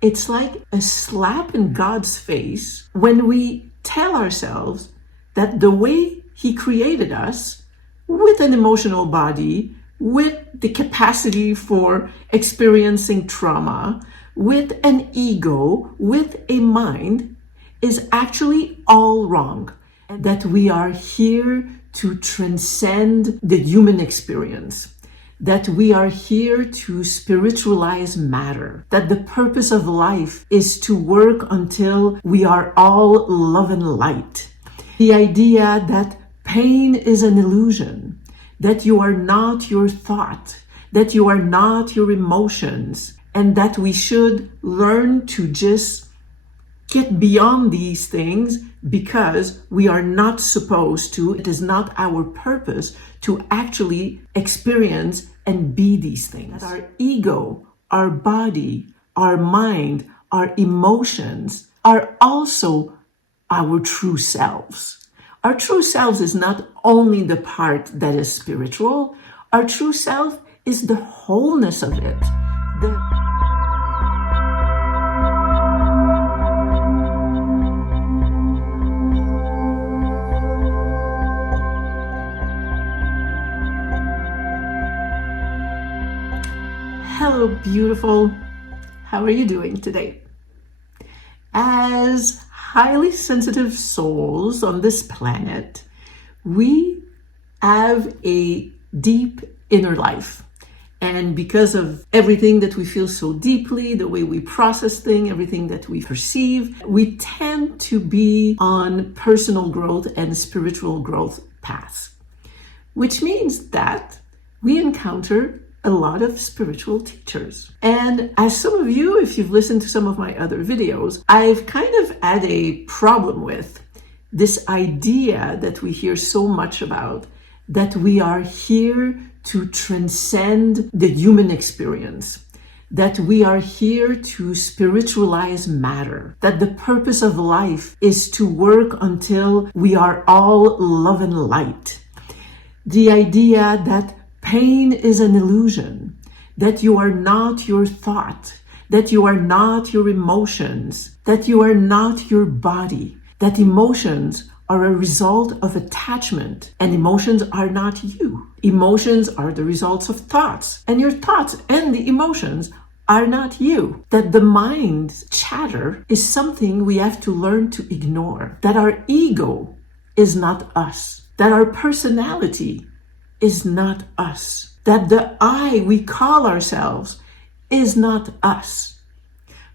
It's like a slap in God's face when we tell ourselves that the way He created us, with an emotional body, with the capacity for experiencing trauma, with an ego, with a mind, is actually all wrong. And that we are here to transcend the human experience. That we are here to spiritualize matter, that the purpose of life is to work until we are all love and light. The idea that pain is an illusion, that you are not your thought, that you are not your emotions, and that we should learn to just get beyond these things because we are not supposed to, it is not our purpose to actually experience and be these things. That our ego, our body, our mind, our emotions are also our true selves. Our true selves is not only the part that is spiritual, our true self is the wholeness of it. Hello, beautiful. How are you doing today? As highly sensitive souls on this planet, we have a deep inner life. And because of everything that we feel so deeply, the way we process things, everything that we perceive, we tend to be on personal growth and spiritual growth paths, which means that we encounter a lot of spiritual teachers. And as some of you, if you've listened to some of my other videos, I've kind of had a problem with this idea that we hear so much about, that we are here to transcend the human experience, that we are here to spiritualize matter, that the purpose of life is to work until we are all love and light. The idea that pain is an illusion, that you are not your thought, that you are not your emotions, that you are not your body, that emotions are a result of attachment and emotions are not you. Emotions are the results of thoughts, and your thoughts and the emotions are not you. That the mind's chatter is something we have to learn to ignore. That our ego is not us. That our personality is not us. That the I we call ourselves is not us.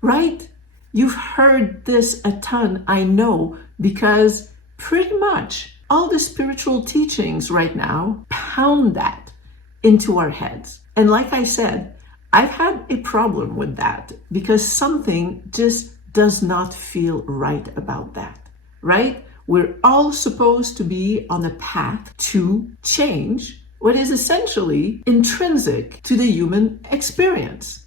Right? You've heard this a ton, I know, because pretty much all the spiritual teachings right now pound that into our heads. And like I said, I've had a problem with that because something just does not feel right about that, right? We're all supposed to be on a path to change what is essentially intrinsic to the human experience.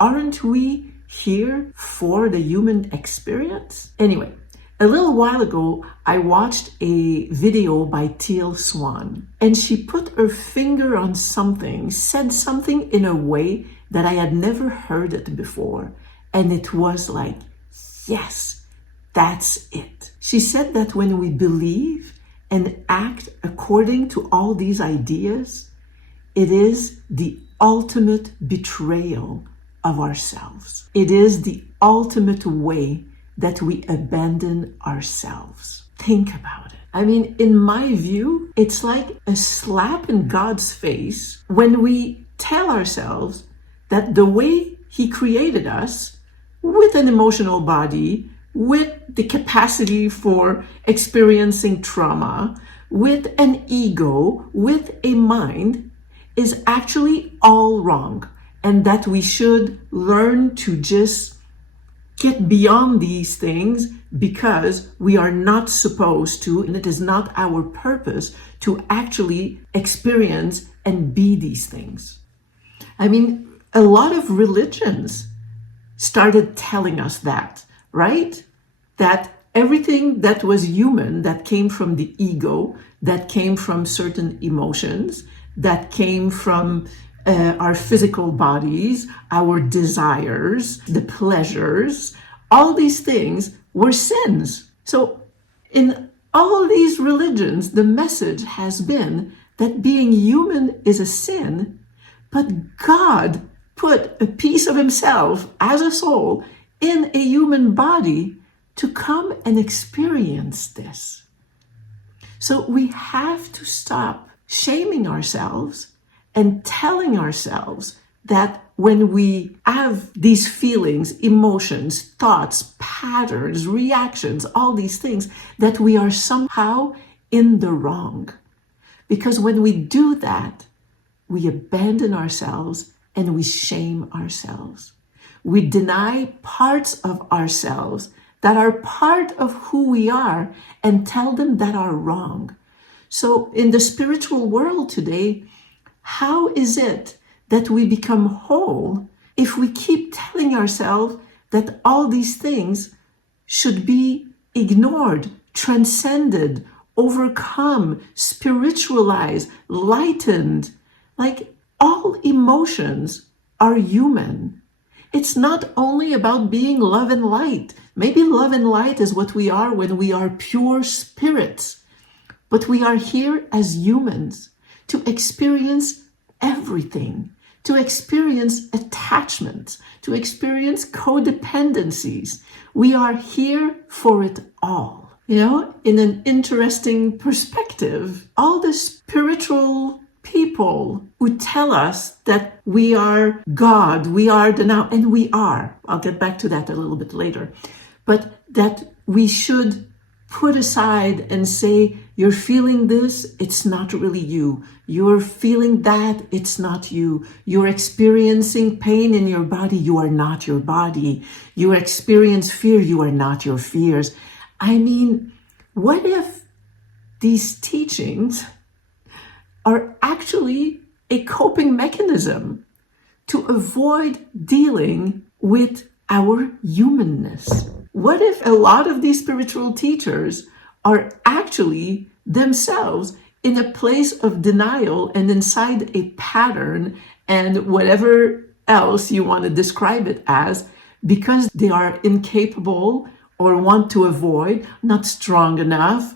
Aren't we here for the human experience? Anyway, a little while ago, I watched a video by Teal, Swan, and she put her finger on something, said something in a way that I had never heard it before. And it was like, yes, that's it. She said that when we believe and act according to all these ideas, it is the ultimate betrayal of ourselves. It is the ultimate way that we abandon ourselves. Think about it. I mean, in my view, it's like a slap in God's face when we tell ourselves that the way He created us, with an emotional body, with the capacity for experiencing trauma, with an ego, with a mind, is actually all wrong. And that we should learn to just get beyond these things because we are not supposed to, and it is not our purpose to actually experience and be these things. I mean, a lot of religions started telling us that, right? That everything that was human, that came from the ego, that came from certain emotions, that came from our physical bodies, our desires, the pleasures, all these things were sins. So in all these religions, the message has been that being human is a sin, but God put a piece of himself as a soul in a human body to come and experience this. So we have to stop shaming ourselves and telling ourselves that when we have these feelings, emotions, thoughts, patterns, reactions, all these things, that we are somehow in the wrong. Because when we do that, we abandon ourselves and we shame ourselves. We deny parts of ourselves that are part of who we are and tell them that are wrong. So in the spiritual world today, how is it that we become whole if we keep telling ourselves that all these things should be ignored, transcended, overcome, spiritualized, lightened? Like, all emotions are human. It's not only about being love and light. Maybe love and light is what we are when we are pure spirits. But we are here as humans to experience everything, to experience attachments, to experience codependencies. We are here for it all. In an interesting perspective, all the spiritual people who tell us that we are God, we are the now, and we are. I'll get back to that a little bit later. But that we should put aside and say, you're feeling this, it's not really you. You're feeling that, it's not you. You're experiencing pain in your body, you are not your body. You experience fear, you are not your fears. I mean, what if these teachings are actually a coping mechanism to avoid dealing with our humanness? What if a lot of these spiritual teachers are actually themselves in a place of denial and inside a pattern and whatever else you want to describe it as, because they are incapable or want to avoid, not strong enough,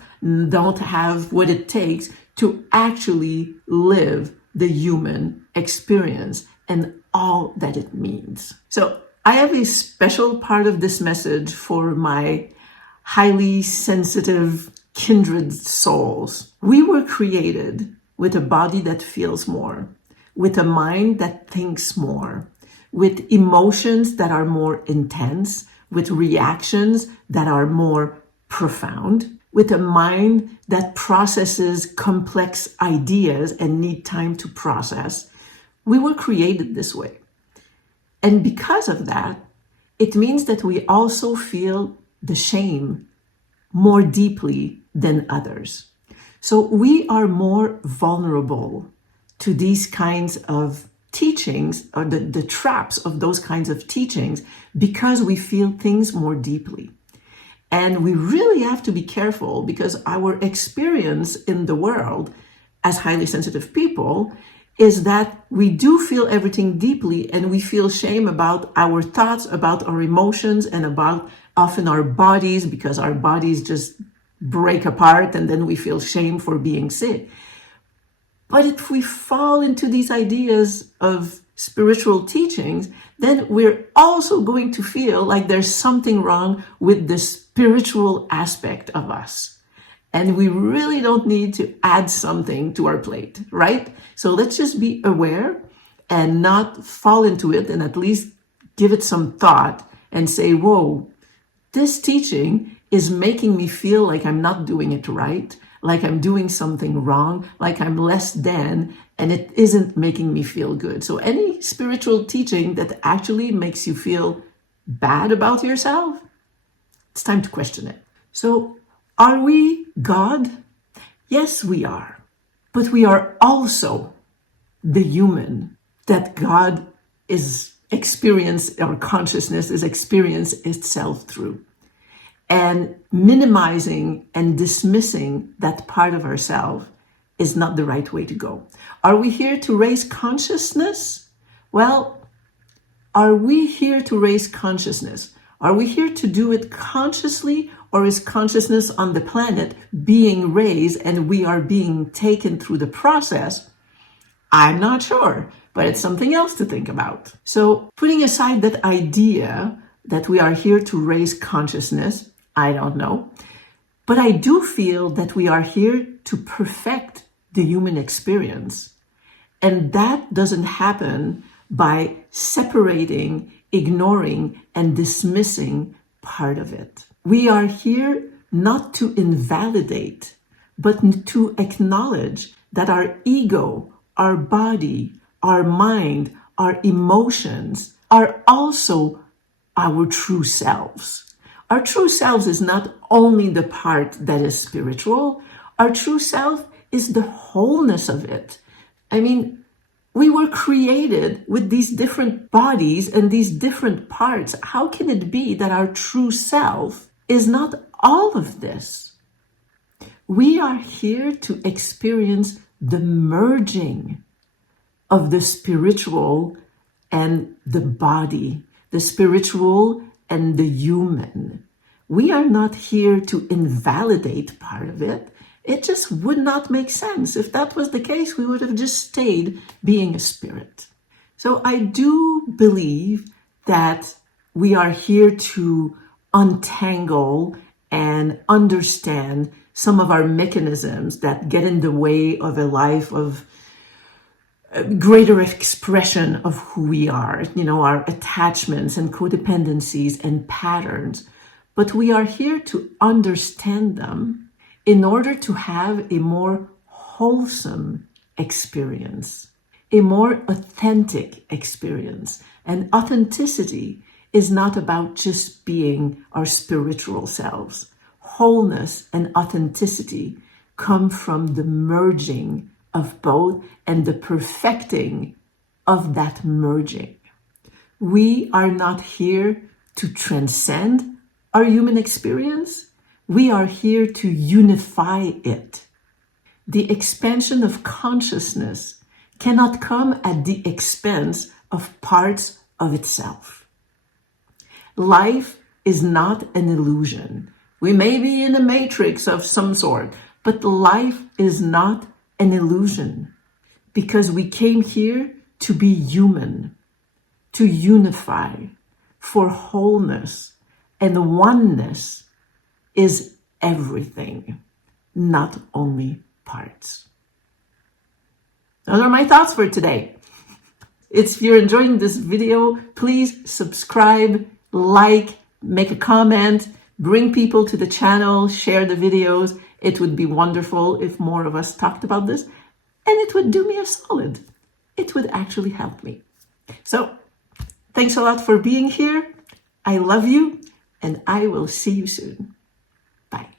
don't have what it takes to actually live the human experience and all that it means. So I have a special part of this message for my highly sensitive kindred souls. We were created with a body that feels more, with a mind that thinks more, with emotions that are more intense, with reactions that are more profound, with a mind that processes complex ideas and need time to process. We were created this way. And because of that, it means that we also feel the shame more deeply than others. So we are more vulnerable to these kinds of teachings, or the traps of those kinds of teachings, because we feel things more deeply. And we really have to be careful, because our experience in the world as highly sensitive people is that we do feel everything deeply, and we feel shame about our thoughts, about our emotions, and about often our bodies, because our bodies just break apart and then we feel shame for being sick. But if we fall into these ideas of spiritual teachings, then we're also going to feel like there's something wrong with the spiritual aspect of us. And we really don't need to add something to our plate, right? So let's just be aware and not fall into it, and at least give it some thought and say, whoa, this teaching is making me feel like I'm not doing it right, like I'm doing something wrong, like I'm less than, and it isn't making me feel good. So any spiritual teaching that actually makes you feel bad about yourself, it's time to question it. So are we God? Yes, we are. But we are also the human that God is experience, or consciousness is experience itself through. And minimizing and dismissing that part of ourselves is not the right way to go. Are we here to raise consciousness? Well, are we here to raise consciousness? Are we here to do it consciously, or is consciousness on the planet being raised and we are being taken through the process? I'm not sure, but it's something else to think about. So putting aside that idea that we are here to raise consciousness, I don't know. But I do feel that we are here to perfect the human experience. And that doesn't happen by separating, ignoring, and dismissing part of it. We are here not to invalidate, but to acknowledge that our ego, our body, our mind, our emotions are also our true selves. Our true selves is not only the part that is spiritual. Our true self is the wholeness of it. I mean, we were created with these different bodies and these different parts. How can it be that our true self is not all of this? We are here to experience the merging of the spiritual and the body, the spiritual and the human. We are not here to invalidate part of it. It just would not make sense. If that was the case, we would have just stayed being a spirit. So I do believe that we are here to untangle and understand some of our mechanisms that get in the way of a life of greater expression of who we are, our attachments and codependencies and patterns. But we are here to understand them in order to have a more wholesome experience, a more authentic experience. And authenticity is not about just being our spiritual selves. Wholeness and authenticity come from the merging of both and the perfecting of that merging. We are not here to transcend our human experience. We are here to unify it. The expansion of consciousness cannot come at the expense of parts of itself. Life is not an illusion. We may be in a matrix of some sort, but life is not an illusion, because we came here to be human, to unify, for wholeness, and oneness is everything, not only parts. Those are my thoughts for today. If you're enjoying this video, please subscribe, like, make a comment, bring people to the channel, share the videos. It would be wonderful if more of us talked about this, and it would do me a solid. It would actually help me. So, thanks a lot for being here. I love you, and I will see you soon. Bye.